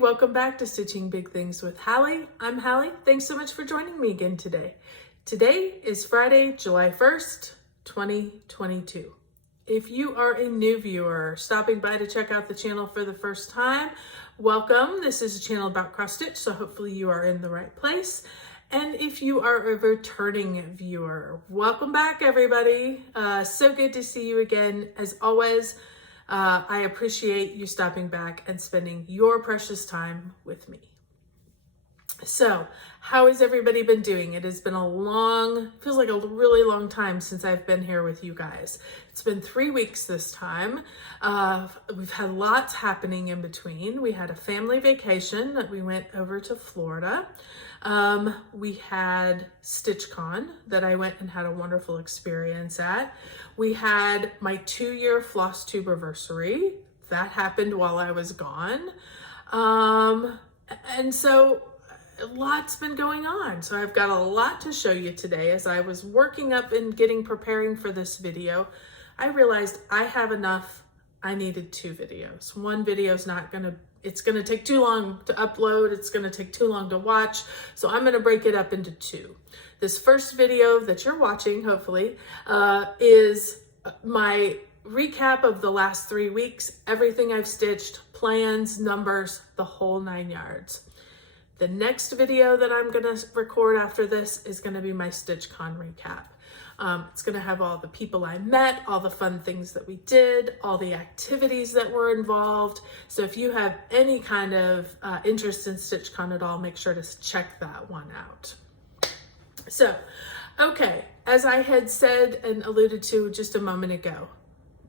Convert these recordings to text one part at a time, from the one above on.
welcome back to Stitching Big Things with Hallie. I'm Hallie. Thanks so much for joining me again today. Today is Friday, July 1st, 2022. If you are a new viewer stopping by to check out the channel for the first time, welcome. This is a channel about cross stitch, so hopefully you are in the right place. And if you are a returning viewer, welcome back everybody. So good to see you again. As always, I appreciate you stopping back and spending your precious time with me. So, how has everybody been doing? It has been feels like a really long time since I've been here with you guys. It's been 3 weeks this time. We've had lots happening in between. We had a family vacation that we went over to Florida. We had StitchCon that I went and had a wonderful experience at. We had my 2-year Flosstube anniversary. That happened while I was gone. And so lots been going on. So I've got a lot to show you today. As I was working up and preparing for this video, I realized I have enough. I needed 2 videos. One video is it's gonna take too long to upload. It's gonna take too long to watch. So I'm gonna break it up into 2. This first video that you're watching, hopefully, is my recap of the last 3 weeks, everything I've stitched, plans, numbers, the whole 9 yards. The next video that I'm gonna record after this is gonna be my StitchCon recap. It's gonna have all the people I met, all the fun things that we did, all the activities that were involved. So if you have any kind of interest in StitchCon at all, make sure to check that one out. So, okay, as I had said and alluded to just a moment ago,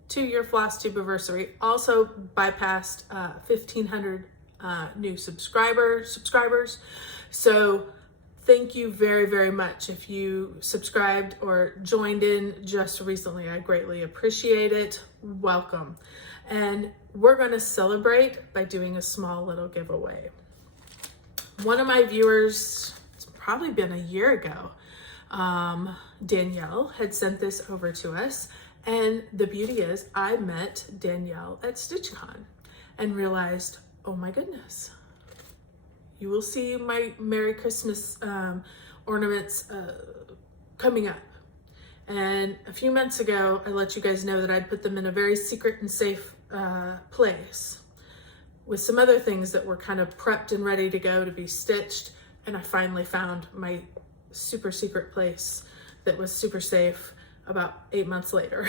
2-year Flosstube anniversary, also bypassed 1,500 new subscribers. So thank you very, very much. If you subscribed or joined in just recently, I greatly appreciate it. Welcome. And we're going to celebrate by doing a small little giveaway. One of my viewers, it's probably been a year ago, Danielle had sent this over to us. And the beauty is I met Danielle at StitchCon and realized, oh my goodness, you will see my Merry Christmas ornaments coming up. And a few months ago, I let you guys know that I'd put them in a very secret and safe place with some other things that were kind of prepped and ready to go to be stitched. And I finally found my super secret place that was super safe about 8 months later.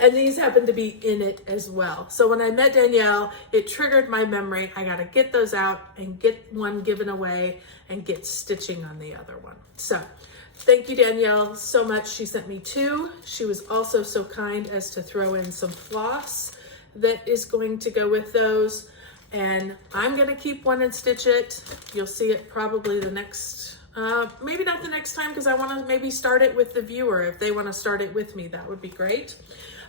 And these happen to be in it as well. So when I met Danielle, it triggered my memory. I gotta get those out and get one given away and get stitching on the other one. So thank you, Danielle, so much. She sent me 2. She was also so kind as to throw in some floss that is going to go with those. And I'm gonna keep one and stitch it. You'll see it probably the next, maybe not the next time, because I want to maybe start it with the viewer. If they want to start it with me, that would be great.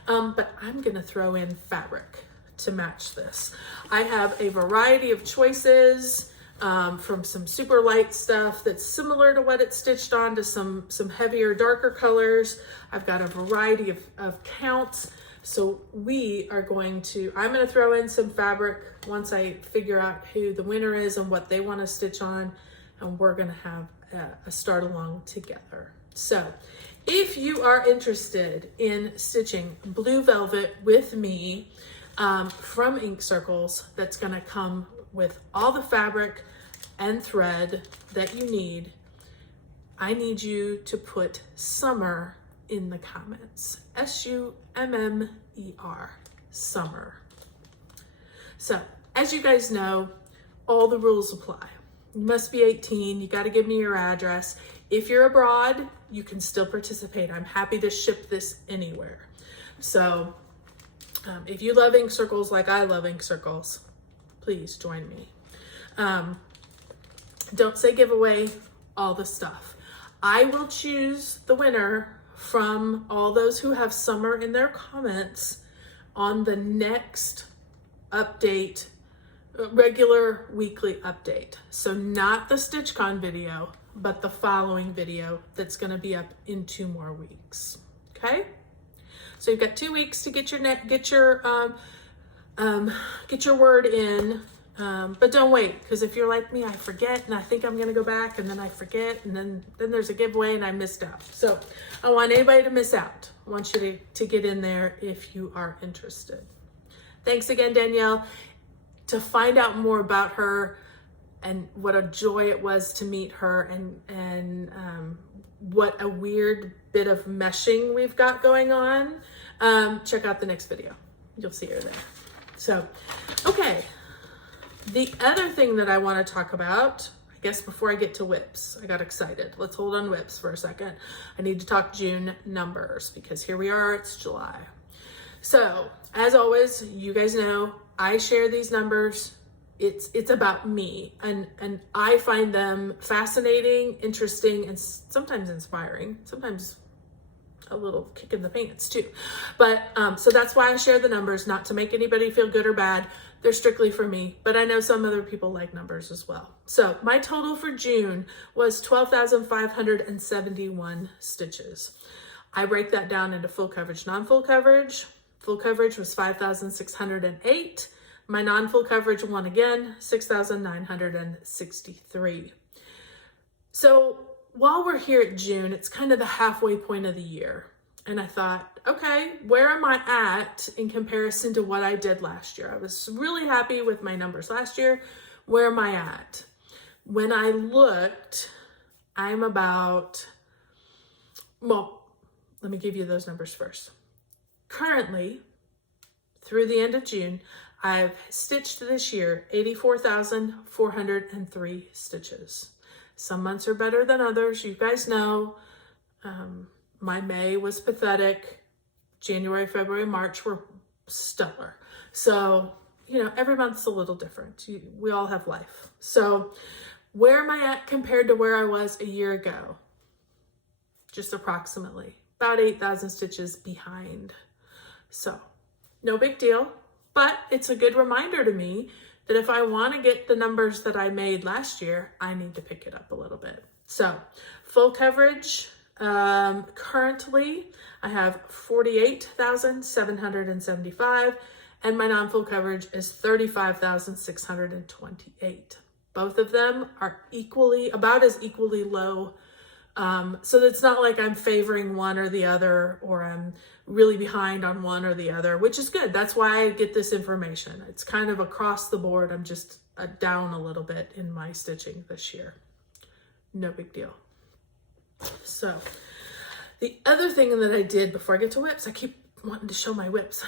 But I'm going to throw in fabric to match this. I have a variety of choices, from some super light stuff that's similar to what it's stitched on to some heavier, darker colors. I've got a variety of counts. So I'm going to throw in some fabric once I figure out who the winner is and what they want to stitch on. And we're gonna have a start along together. So if you are interested in stitching blue velvet with me from Ink Circles, that's gonna come with all the fabric and thread that you need, I need you to put summer in the comments. SUMMER, summer. So as you guys know, all the rules apply. You must be 18. You got to give me your address. If you're abroad, you can still participate. I'm happy to ship this anywhere. So if you love Ink Circles like I love Ink Circles, please join me. Don't say giveaway, all the stuff. I will choose the winner from all those who have summer in their comments on the next update, regular weekly update. So not the StitchCon video, but the following video that's going to be up in 2 more weeks. Okay? So you've got 2 weeks to get your word in But don't wait, because if you're like me, I forget and I think I'm gonna go back and then I forget and then there's a giveaway and I missed out. So I want anybody to miss out. I want you to get in there if you are interested. Thanks again, Danielle. To find out more about her and what a joy it was to meet her, and what a weird bit of meshing we've got going on, check out the next video. You'll see her there. So, okay. The other thing that I want to talk about, I guess before I get to whips, I got excited. Let's hold on whips for a second. I need to talk June numbers because here we are, it's July. So, as always, you guys know, I share these numbers. It's about me, and I find them fascinating, interesting, and sometimes inspiring, sometimes a little kick in the pants too. But so that's why I share the numbers, not to make anybody feel good or bad. They're strictly for me, but I know some other people like numbers as well. So my total for June was 12,571 stitches. I break that down into full coverage, non-full coverage. Full coverage was 5,608. My non-full coverage one again, 6,963. So while we're here at June, it's kind of the halfway point of the year. And I thought, okay, where am I at in comparison to what I did last year? I was really happy with my numbers last year. Where am I at? When I looked, I'm about, well, let me give you those numbers first. Currently, through the end of June, I've stitched this year 84,403 stitches. Some months are better than others. You guys know, my May was pathetic. January, February, March were stellar. So, you know, every month's a little different. We all have life. So where am I at compared to where I was a year ago? Just approximately about 8,000 stitches behind. So no big deal. But it's a good reminder to me that if I want to get the numbers that I made last year, I need to pick it up a little bit. So full coverage, currently I have 48,775 and my non-full coverage is 35,628. Both of them are about as equally low. So it's not like I'm favoring one or the other, or I'm really behind on one or the other, which is good. That's why I get this information. It's kind of across the board. I'm just down a little bit in my stitching this year. No big deal. So the other thing that I did before I get to whips, I keep wanting to show my whips.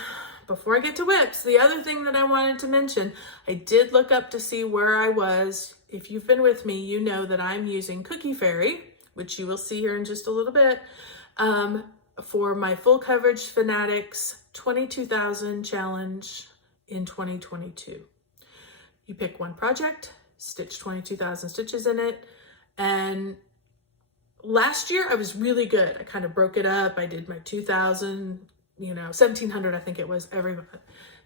Before I get to whips, the other thing that I wanted to mention, I did look up to see where I was. If you've been with me, you know that I'm using Cookie Fairy, which you will see here in just a little bit, for my full coverage Fanatics 22,000 challenge in 2022. You pick one project, stitch 22,000 stitches in it, and last year I was really good. I kind of broke it up. I did my 2,000, 1,700 I think it was every month.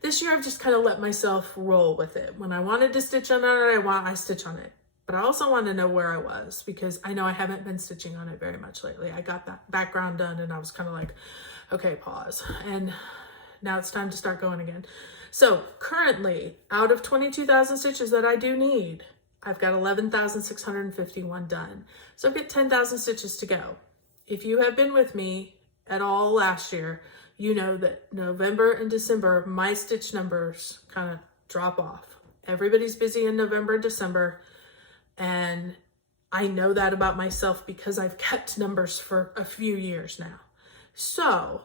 This year I've just kind of let myself roll with it. When I wanted to stitch on it, I stitch on it. But I also want to know where I was, because I know I haven't been stitching on it very much lately. I got that background done and I was kind of like, okay, pause. And now it's time to start going again. So currently, out of 22,000 stitches that I do need, I've got 11,651 done. So I've got 10,000 stitches to go. If you have been with me at all last year, you know that November and December, my stitch numbers kind of drop off. Everybody's busy in November and December. And I know that about myself because I've kept numbers for a few years now. So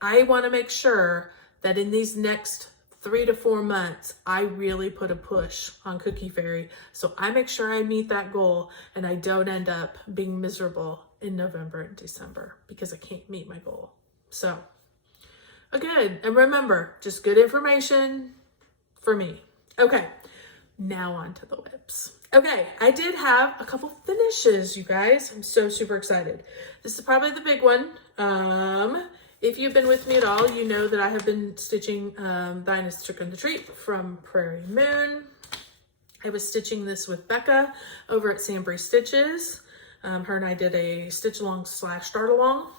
I want to make sure that in these next 3 to 4 months, I really put a push on Cookie Fairy. So I make sure I meet that goal and I don't end up being miserable in November and December because I can't meet my goal. So good. And remember, just good information for me. Okay, now on to the whips. Okay, I did have a couple finishes, you guys. I'm so super excited. This is probably the big one. If you've been with me at all, you know that I have been stitching Thine is Trick and the Treat from Prairie Moon. I was stitching this with Becca over at Sambry Stitches. Her and I did a stitch along / start along.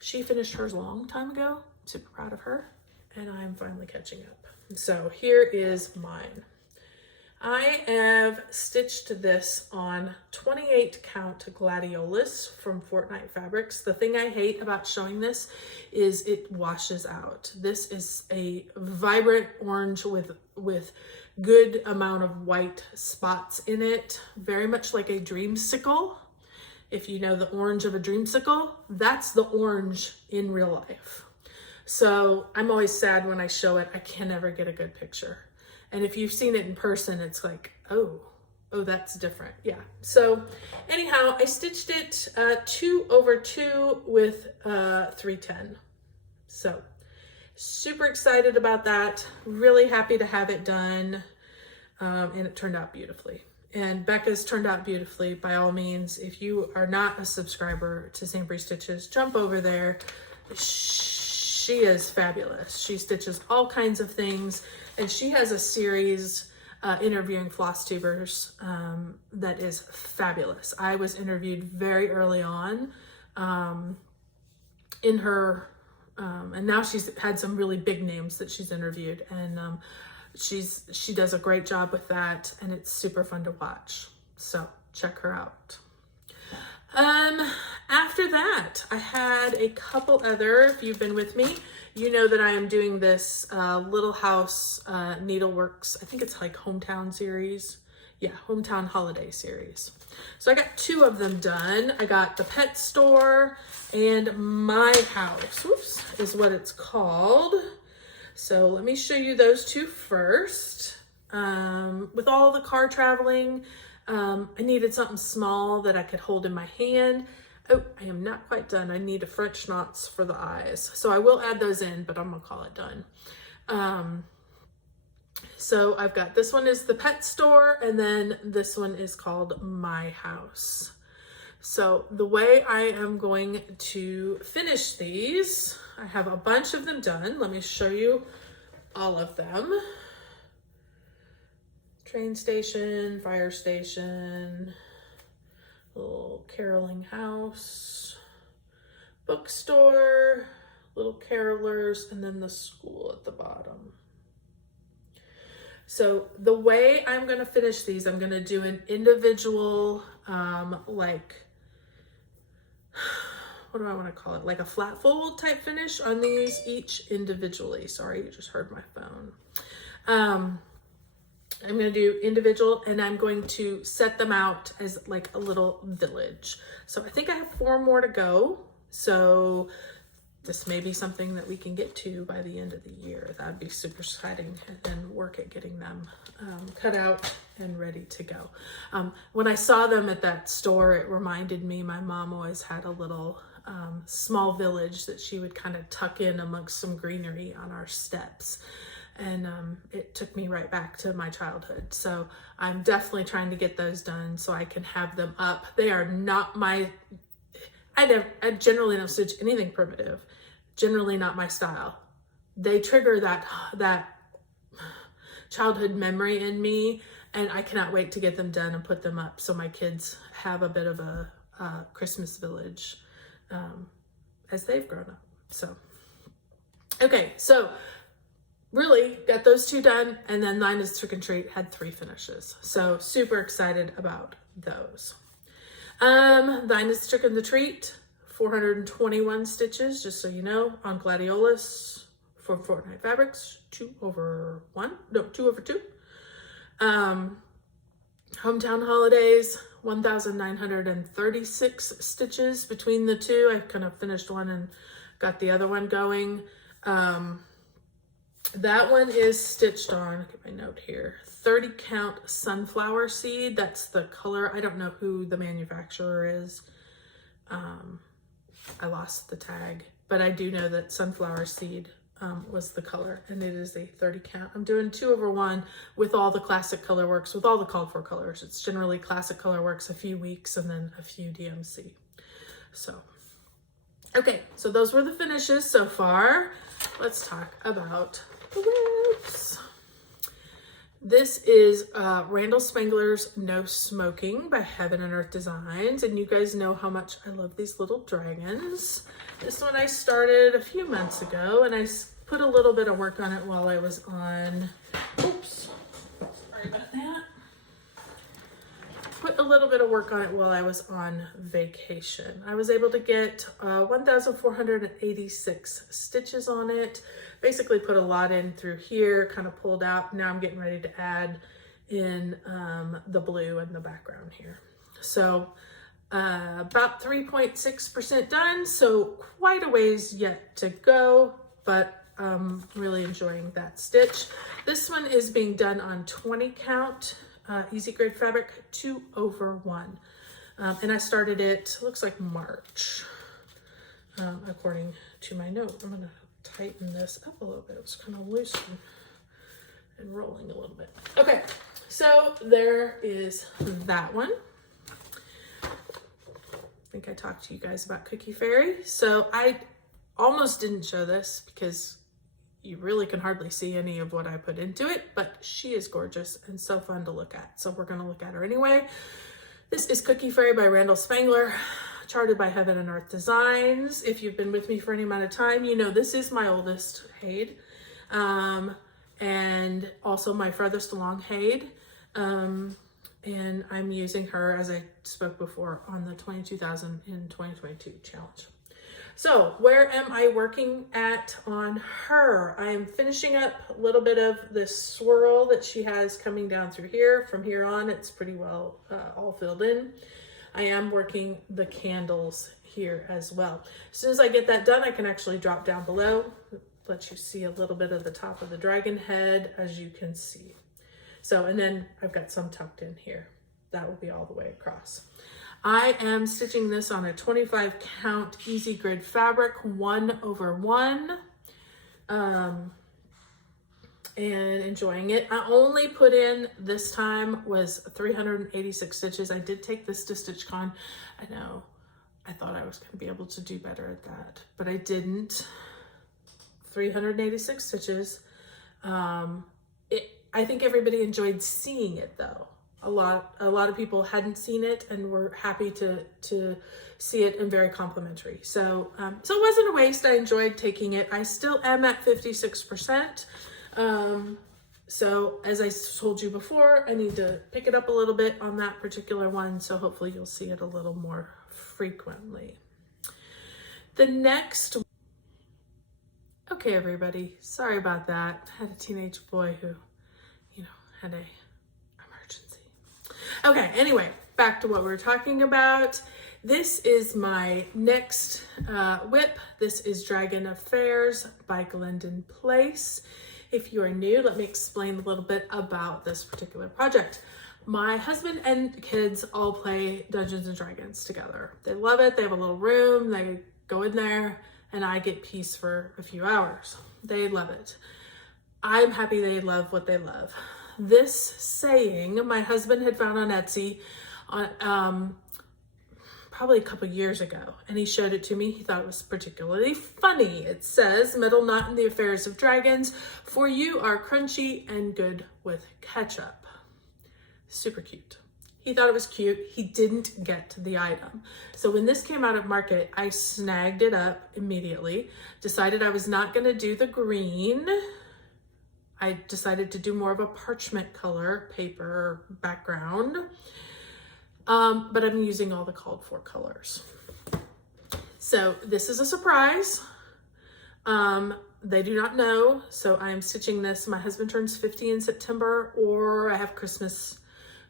She finished hers a long time ago. I'm super proud of her, and I'm finally catching up. So here is mine. I have stitched this on 28 count gladiolus from Fortnite Fabrics. The thing I hate about showing this is it washes out. This is a vibrant orange with good amount of white spots in it, very much like a dreamsicle. If you know the orange of a dreamsicle, that's the orange in real life. So I'm always sad when I show it, I can never get a good picture. And if you've seen it in person, it's like, oh, that's different. Yeah. So anyhow, I stitched it 2/2 with 310. So super excited about that. Really happy to have it done. And it turned out beautifully. And Becca's turned out beautifully. By all means, if you are not a subscriber to St. Brie Stitches, jump over there. She is fabulous. She stitches all kinds of things, and she has a series interviewing floss tubers that is fabulous. I was interviewed very early on in her, and now she's had some really big names that she's interviewed, and she does a great job with that, and it's super fun to watch. So check her out. After that, I had a couple other, if you've been with me, you know that I am doing this Little House Needleworks, I think it's like Hometown series. Yeah, Hometown Holiday series. So I got 2 of them done. I got the Pet Store and My House, whoops, is what it's called. So let me show you those 2 first. With all the car traveling, I needed something small that I could hold in my hand. Oh, I am not quite done. I need a French knots for the eyes. So I will add those in, but I'm gonna call it done. So I've got, this one is the Pet Store, and then this one is called My House. So the way I am going to finish these, I have a bunch of them done. Let me show you all of them. Train station, fire station, little caroling house, bookstore, little carolers, and then the school at the bottom. So the way I'm going to finish these, I'm going to do an individual, like, what do I want to call it? Like a flat fold type finish on these each individually. Sorry, you just heard my phone. I'm going to do individual, and I'm going to set them out as like a little village. So I think I have 4 more to go. So this may be something that we can get to by the end of the year. That'd be super exciting, and then work at getting them cut out and ready to go. When I saw them at that store, it reminded me, my mom always had a little small village that she would kind of tuck in amongst some greenery on our steps. And it took me right back to my childhood. So I'm definitely trying to get those done so I can have them up. They are not my, I generally don't stitch anything primitive, generally not my style. They trigger that childhood memory in me, and I cannot wait to get them done and put them up so my kids have a bit of a Christmas village as they've grown up. So, okay, so really got those 2 done, and then Linus Trick and Treat had 3 finishes. So super excited about those. Linus Trick and the Treat, 421 stitches, just so you know, on gladiolus from Fortnite Fabrics, 2/2. Hometown Holidays, 1,936 stitches between the 2. I kind of finished one and got the other one going. That one is stitched on, I'll get my note here, 30 count sunflower seed. That's the color. I don't know who the manufacturer is. I lost the tag, but I do know that sunflower seed was the color, and it is a 30 count. I'm doing 2/1 with all the classic color works, with all the called for colors. It's generally classic color works, a few weeks, and then a few DMC. So, okay, so those were the finishes so far. Let's talk about the whips. This is Randall Spangler's No Smoking by Heaven and Earth Designs, and you guys know how much I love these little dragons. This one I started a few months ago, and I put a little bit of work on it while I was on, oops, sorry about that. put a little bit of work on it while I was on vacation. I was able to get 1,486 stitches on it. Basically put a lot in through here, kind of pulled out. Now I'm getting ready to add in the blue in the background here. So about 3.6% done, so quite a ways yet to go, but really enjoying that stitch. This one is being done on 20 count easy grade fabric 2/1, and I started it, looks like March, according to my note. I'm gonna tighten this up a little bit. It was kind of loose and rolling a little bit. Okay, so there is that one. I think I talked to you guys about Cookie Fairy. So I almost didn't show this because you really can hardly see any of what I put into it, but she is gorgeous and so fun to look at. So we're gonna look at her anyway. This is Cookie Fairy by Randall Spangler, charted by Heaven and Earth Designs. If you've been with me for any amount of time, you know this is my oldest Haid, and also my furthest along Haid. And I'm using her, as I spoke before, on the 22,000 in 2022 challenge. So where am I working at on her? I am finishing up a little bit of this swirl that she has coming down through here. From here on, it's pretty well all filled in. I am working the candles here as well. As soon as I get that done, I can actually drop down below, let you see a little bit of the top of the dragon head, as you can see. So, and then I've got some tucked in here. That will be all the way across. I am stitching this on a 25 count easy grid fabric 1/1, and enjoying it. I only put in this time was 386 stitches. I did take this to StitchCon. I know, I thought I was going to be able to do better at that, but I didn't. 386 stitches. I think everybody enjoyed seeing it though. A lot of people hadn't seen it and were happy to see it and very complimentary. So, so it wasn't a waste. I enjoyed taking it. I still am at 56%. So as I told you before, I need to pick it up a little bit on that particular one. So hopefully you'll see it a little more frequently. The next, okay, everybody, sorry about that. I had a teenage boy who, had a emergency. Okay, anyway, back to what we were talking about. This is my next whip. This is Dragon Affairs by Glendon Place. If you are new, let me explain a little bit about this particular project. My husband and kids all play Dungeons and Dragons together. They love it. They have a little room. They go in there and I get peace for a few hours. They love it. I'm happy they love what they love. This saying my husband had found on Etsy on probably a couple years ago, and he showed it to me. He thought it was particularly funny. It says, "Meddle not in the affairs of dragons, for you are crunchy and good with ketchup." Super cute. He thought it was cute. He didn't get the item. So when this came out at market, I snagged it up immediately, decided I was not going to do the green. I decided to do more of a parchment color paper background, but I'm using all the called for colors. So this is a surprise. They do not know. So I'm stitching this. My husband turns 50 in September, or I have Christmas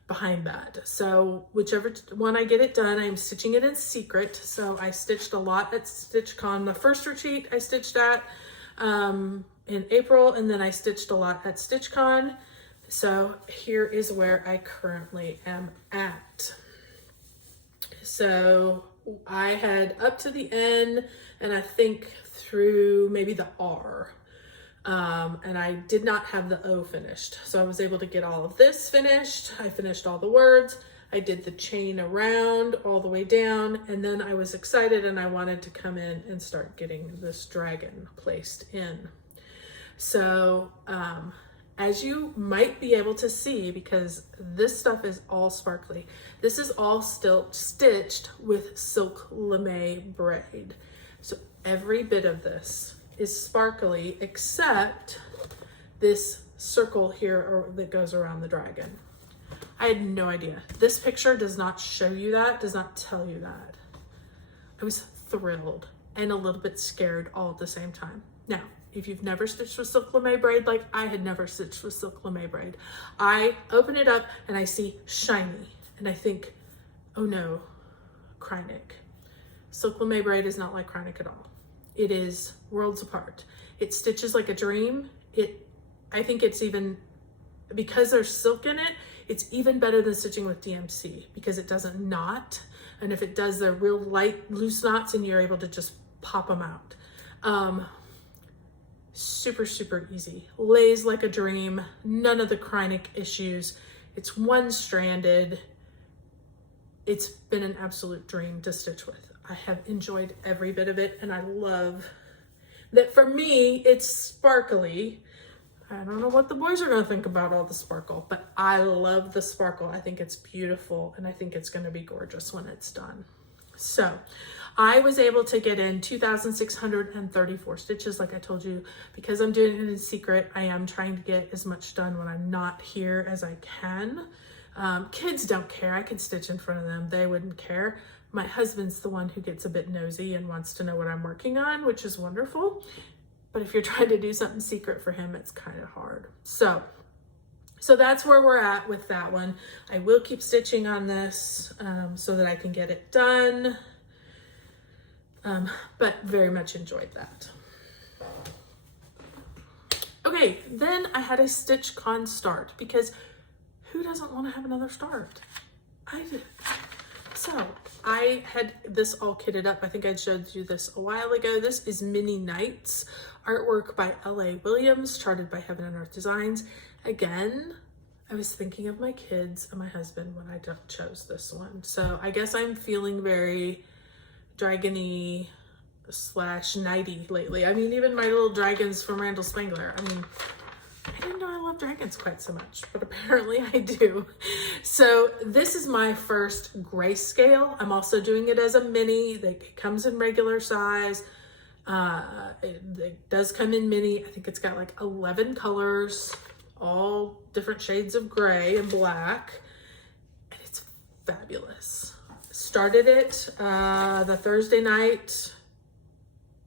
behind that. So whichever one I get it done, I'm stitching it in secret. So I stitched a lot at StitchCon. The first retreat I stitched at, in April, and then I stitched a lot at StitchCon. So here is where I currently am at. So I had up to the N, and I think through maybe the R, and I did not have the O finished. So I was able to get all of this finished. I finished all the words. I did the chain around all the way down, and then I was excited and I wanted to come in and start getting this dragon placed in. So as you might be able to see, because this stuff is all sparkly, this is all still stitched with silk lame braid. So every bit of this is sparkly except this circle here that goes around the dragon. I had no idea. This picture does not show you that, does not tell you that. I was thrilled and a little bit scared all at the same time. Now, if you've never stitched with silk lame braid, like I had never stitched with silk lame braid, I open it up and I see shiny and I think, oh no, Krynic. Silk lame braid is not like Krynic at all. It is worlds apart. It stitches like a dream. I think it's even, because there's silk in it, it's even better than stitching with DMC because it doesn't knot. And if it does, they're real light, loose knots and you're able to just pop them out. Super, super easy. Lays like a dream. None of the Krynic issues. It's one-stranded. It's been an absolute dream to stitch with. I have enjoyed every bit of it and I love that. For me, it's sparkly. I don't know what the boys are going to think about all the sparkle, but I love the sparkle. I think it's beautiful and I think it's going to be gorgeous when it's done. So I was able to get in 2,634 stitches, like I told you. Because I'm doing it in secret, I am trying to get as much done when I'm not here as I can. Kids don't care. I can stitch in front of them. They wouldn't care. My husband's the one who gets a bit nosy and wants to know what I'm working on, which is wonderful. But if you're trying to do something secret for him, it's kind of hard. So that's where we're at with that one. I will keep stitching on this so that I can get it done. But very much enjoyed that. Okay, then I had a StitchCon start because who doesn't want to have another start? I did. So I had this all kitted up. I think I showed you this a while ago. This is Mini Nights, artwork by L.A. Williams, charted by Heaven and Earth Designs. Again, I was thinking of my kids and my husband when I chose this one. So I guess I'm feeling very dragony / nighty lately. I mean, even my little dragons from Randall Spangler. I mean, I didn't know I love dragons quite so much, but apparently I do. So this is my first grayscale. I'm also doing it as a mini. It comes in regular size. It does come in mini. I think it's got like 11 colors, all different shades of gray and black. And it's fabulous. Started it the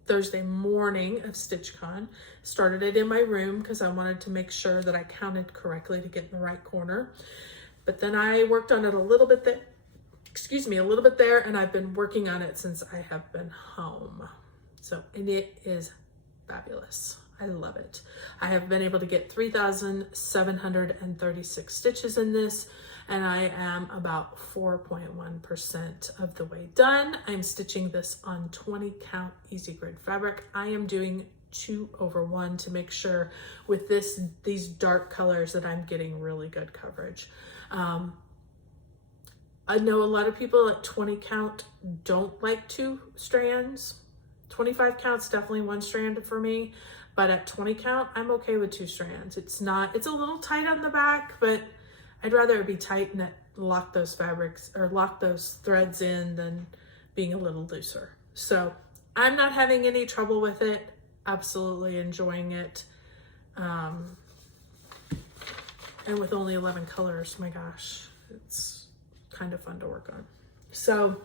Thursday morning of StitchCon. Started it in my room because I wanted to make sure that I counted correctly to get in the right corner. But then I worked on it a little bit there, and I've been working on it since I have been home. And it is fabulous. I love it. I have been able to get 3,736 stitches in this, and I am about 4.1% of the way done. I'm stitching this on 20 count easy grid fabric. I am doing 2/1 to make sure with these dark colors that I'm getting really good coverage. I know a lot of people at 20 count don't like 2 strands. 25 count's definitely 1 strand for me, but at 20 count, I'm okay with 2 strands. It's a little tight on the back, but I'd rather it be tight and lock those fabrics or lock those threads in than being a little looser. So I'm not having any trouble with it. Absolutely enjoying it. And with only 11 colors, my gosh, it's kind of fun to work on. So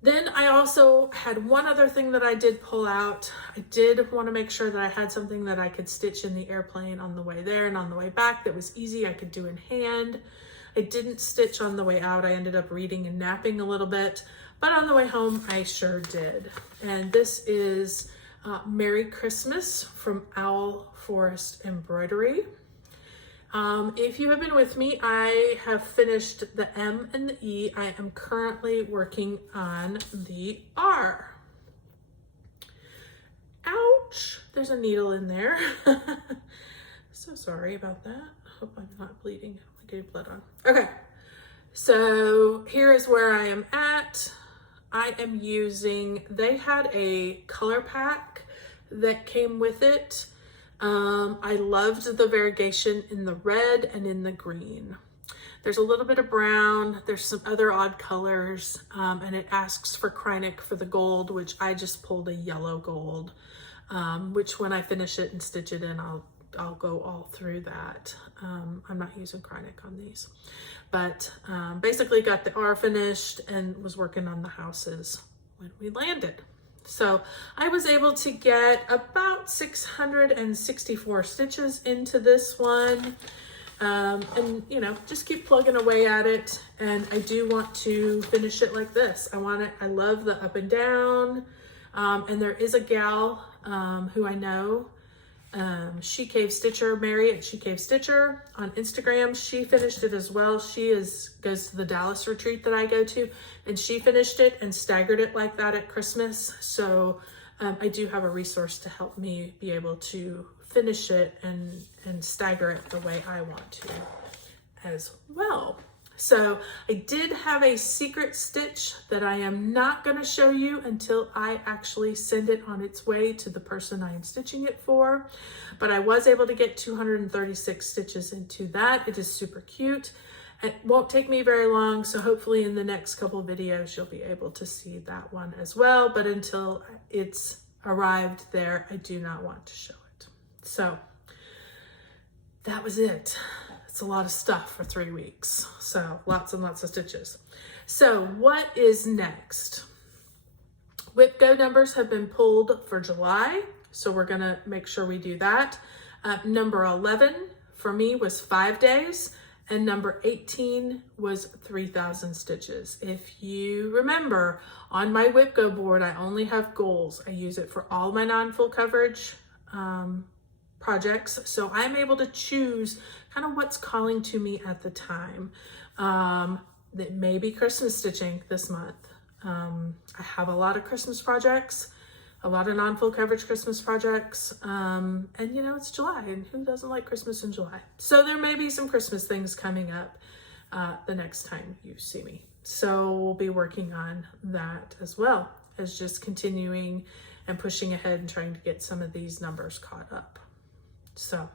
then I also had one other thing that I did pull out. I did want to make sure that I had something that I could stitch in the airplane on the way there and on the way back that was easy. I could do in hand. I didn't stitch on the way out. I ended up reading and napping a little bit, but on the way home, I sure did. And this is Merry Christmas from Owl Forest Embroidery. If you have been with me, I have finished the M and the E. I am currently working on the R. Ouch! There's a needle in there. So sorry about that. Hope I'm not bleeding. I'm getting blood on. Okay, so here is where I am at. I am using, they had a color pack that came with it. I loved the variegation in the red and in the green. There's a little bit of brown, there's some other odd colors, and it asks for Krynic for the gold, which I just pulled a yellow gold, which when I finish it and stitch it in, I'll I'll go all through that. I'm not using Krynic on these, but basically got the R finished and was working on the houses when we landed. So I was able to get about 664 stitches into this one. And you know, just keep plugging away at it. And I do want to finish it like this. I love the up and down. And there is a gal who I know, She Cave Stitcher, Mary at She Cave Stitcher on Instagram. She finished it as well. She goes to the Dallas retreat that I go to, and she finished it and staggered it like that at Christmas. So I do have a resource to help me be able to finish it and stagger it the way I want to as well. So I did have a secret stitch that I am not going to show you until I actually send it on its way to the person I am stitching it for. But I was able to get 236 stitches into that. It is super cute. It won't take me very long, so hopefully in the next couple of videos you'll be able to see that one as well. But until it's arrived there, I do not want to show it. So that was it. It's a lot of stuff for 3 weeks. So lots and lots of stitches. So what is next? Whip Go numbers have been pulled for July. So we're gonna make sure we do that. Number 11 for me was 5 days, and number 18 was 3,000 stitches. If you remember, on my Whip Go board, I only have goals. I use it for all my non-full coverage projects. So I'm able to choose kind of what's calling to me at the time. That may be Christmas stitching this month. I have a lot of Christmas projects, a lot of non-full coverage Christmas projects. And you know, it's July, and who doesn't like Christmas in July? So there may be some Christmas things coming up the next time you see me. So we'll be working on that as well as just continuing and pushing ahead and trying to get some of these numbers caught up. So,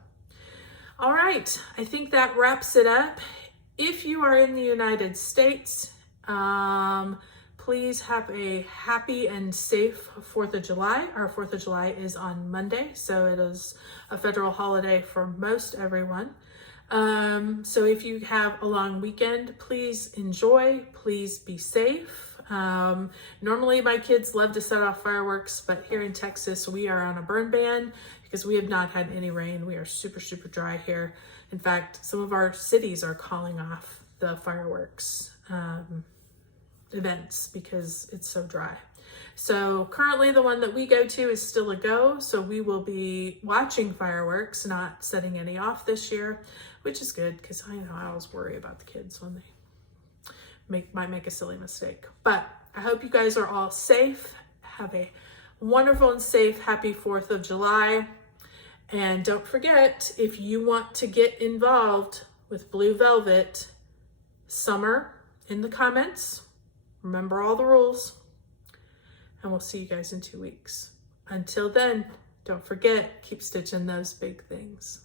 all right, I think that wraps it up. If you are in the United States, please have a happy and safe 4th of July. Our 4th of July is on Monday, so it is a federal holiday for most everyone. So if you have a long weekend, please enjoy, please be safe. Normally my kids love to set off fireworks, but here in Texas, we are on a burn ban because we have not had any rain. We are super, super dry here. In fact, some of our cities are calling off the fireworks events because it's so dry. So currently the one that we go to is still a go. So we will be watching fireworks, not setting any off this year, which is good because I know I always worry about the kids when they might make a silly mistake. But I hope you guys are all safe. Have a wonderful and safe, happy 4th of July. And don't forget, if you want to get involved with Blue Velvet Summer in the comments, remember all the rules, and we'll see you guys in 2 weeks. Until then, don't forget, keep stitching those big things.